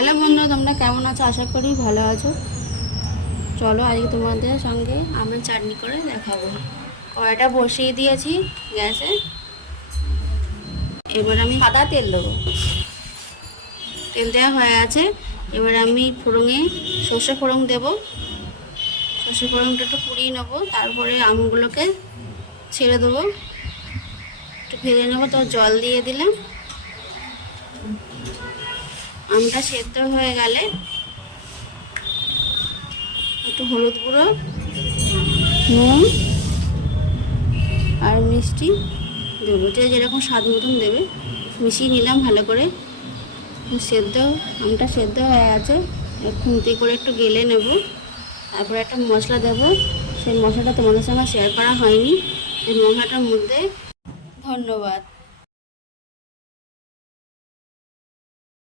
Hello বন্ধু, তোমরা কেমন আছো? আশা করি ভালো আছো। চলো আজকে তোমাদের সঙ্গে আমি চাটনি করে দেখাবো। কড়াইটা বসিয়ে দিয়েছি গ্যাসে। এবার আমি সাদা তেল দেবো। তেল দেওয়া হয়ে আছে। এবার আমি ফোড়নে সর্ষে ফোড়ন দেবো। সর্ষে ফোড়নটা একটু পুড়িয়ে নেবো, তারপরে আমগুলোকে ছেড়ে দেবো, একটু ভেজে নেবো। তো জল দিয়ে দিলাম। আমটা সেদ্ধ হয়ে গেলে একটু হলুদ গুঁড়ো, নুন আর মিষ্টি দেবো, যেরকম স্বাদ মতন দেবে। মিশিয়ে নিলাম ভালো করে। আমটা সেদ্ধ হয়ে আছে। খুন্তি করে একটু গেলে নেব। তারপরে একটা মশলা দেবো। সেই মশলাটা তোমাদের সঙ্গে শেয়ার করা হয়নি। সেই মশলাটার মধ্যে ধন্যবাদ।